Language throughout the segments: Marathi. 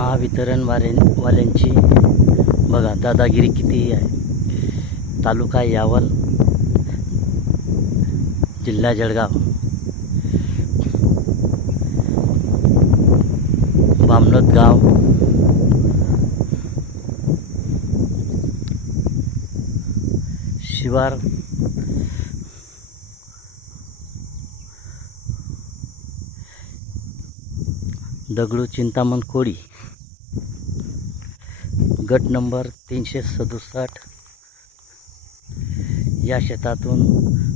महावितरणवाल्यांची बघा दादागिरी किती आहे. तालुका यावल, जिल्हा जळगाव, बामनोद गाव, शिवार, दगडू चिंतामण कोळी, गट नंबर 367. या शेतातून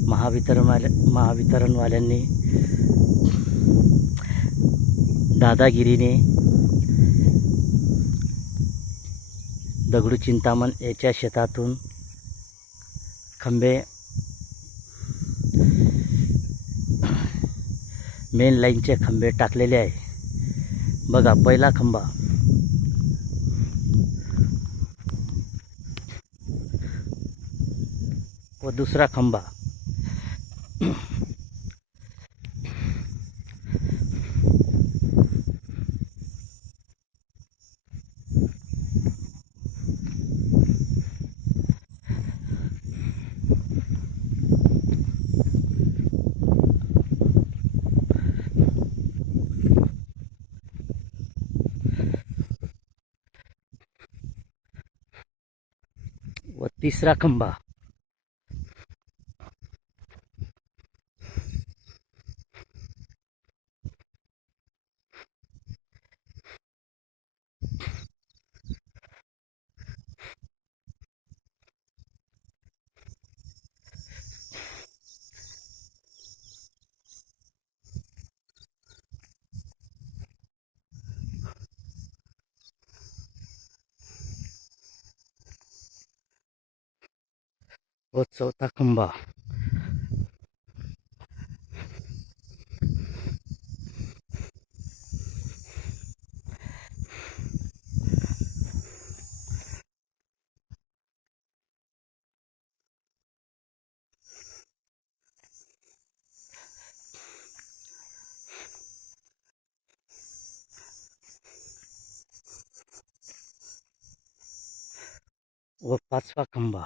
महावितरणवाल्यांनी दादागिरीने दगडू चिंतामण याच्या शेतातून खंबे, मेन लाईनचे खंबे टाकलेले आहे. बघा, पहिला खंबा, व दुसरा खंबा. व तिसरा खंबा. व चौथा खंबा. व पाचवा खंबा.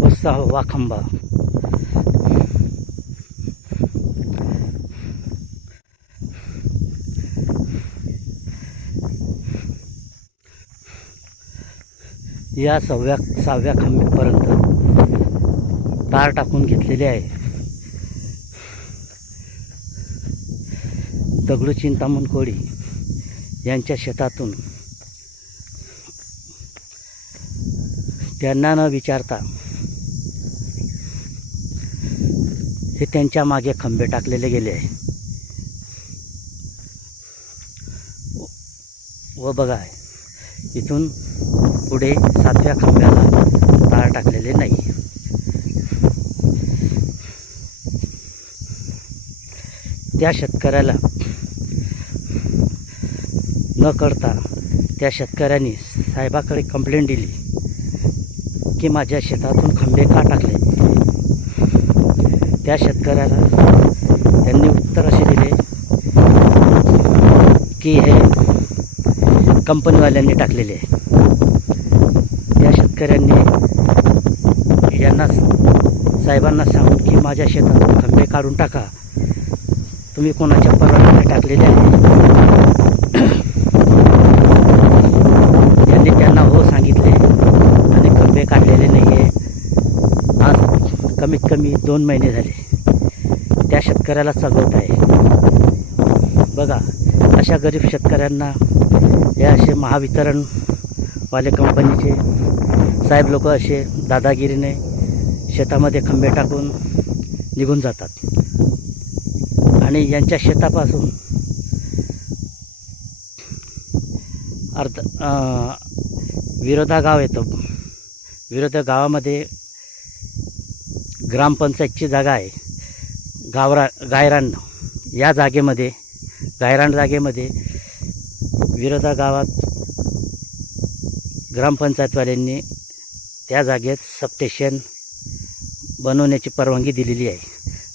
व सहावा खंबा. या सहाव्या खंबेपर्यंत तार टाकून घेतलेले आहे. दगडू चिंतामण कोळी यांच्या शेतातून त्यांना न विचारता हे त्यांच्या मागे खंबे टाकलेले गेले आहे. व बघा, इथून पुढे 7व्या खंब्याला तार टाकलेले नाही. त्या शेतकऱ्याला न कळता त्या शेतकऱ्यांनी साहेबाकडे कंप्लेंट दिली की माझ्या शेतातून खंबे का टाकले. त्या शेतकऱ्याला त्यांनी उत्तर असे दिले की हे कंपनीवाल्यांनी टाकलेले आहे. त्या शेतकऱ्यांनी यांना साहेबांना सांगून की माझ्या शेतातून खंबे काढून टाका, तुम्ही कोणाच्या परवानगीने टाकलेले आहे. त्यांनी त्यांना हो सांगितले आणि खंबे काढलेले नाही आहे. आज कमीत कमी 2 महिने झाले त्या शेतकऱ्याला चढवत आहे. बघा, अशा गरीब शेतकऱ्यांना या असे महावितरणवाले कंपनीचे साहेब लोक असे दादागिरीने शेतामध्ये खंबे टाकून निघून जातात आणि यांच्या शेतापासून विरोधा गाव येतं. विरोधा गावामध्ये ग्रामपंचायतची जागा आहे. गायरान या जागेमध्ये, गायरान जागेमध्ये विरोधा गावात ग्रामपंचायतवाल्यांनी त्या जागेत सबस्टेशन बनवण्याची परवानगी दिलेली आहे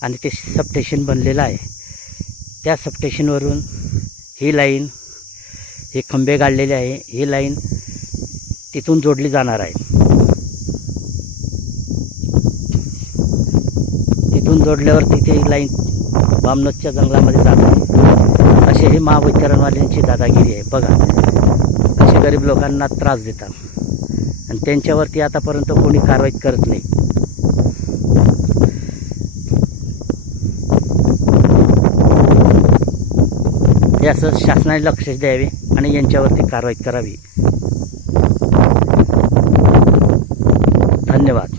आणि ते सबस्टेशन बनलेलं आहे. त्या सबस्टेशनवरून ही लाईन, हे खंबे गाडलेले आहे, ही लाईन तिथून जोडली जाणार आहे. तिथून जोडल्यावर तिथे ही लाईन बामनोदच्या जंगलामध्ये जात आहे. असे हे महावितरणवाल्यांची दादागिरी आहे. बघा कसे गरीब लोकांना त्रास देतात आणि त्यांच्यावरती आतापर्यंत कोणी कारवाई करत नाही. हे असं शासनाने लक्ष द्यावे आणि यांच्यावरती कारवाई करावी. धन्यवाद.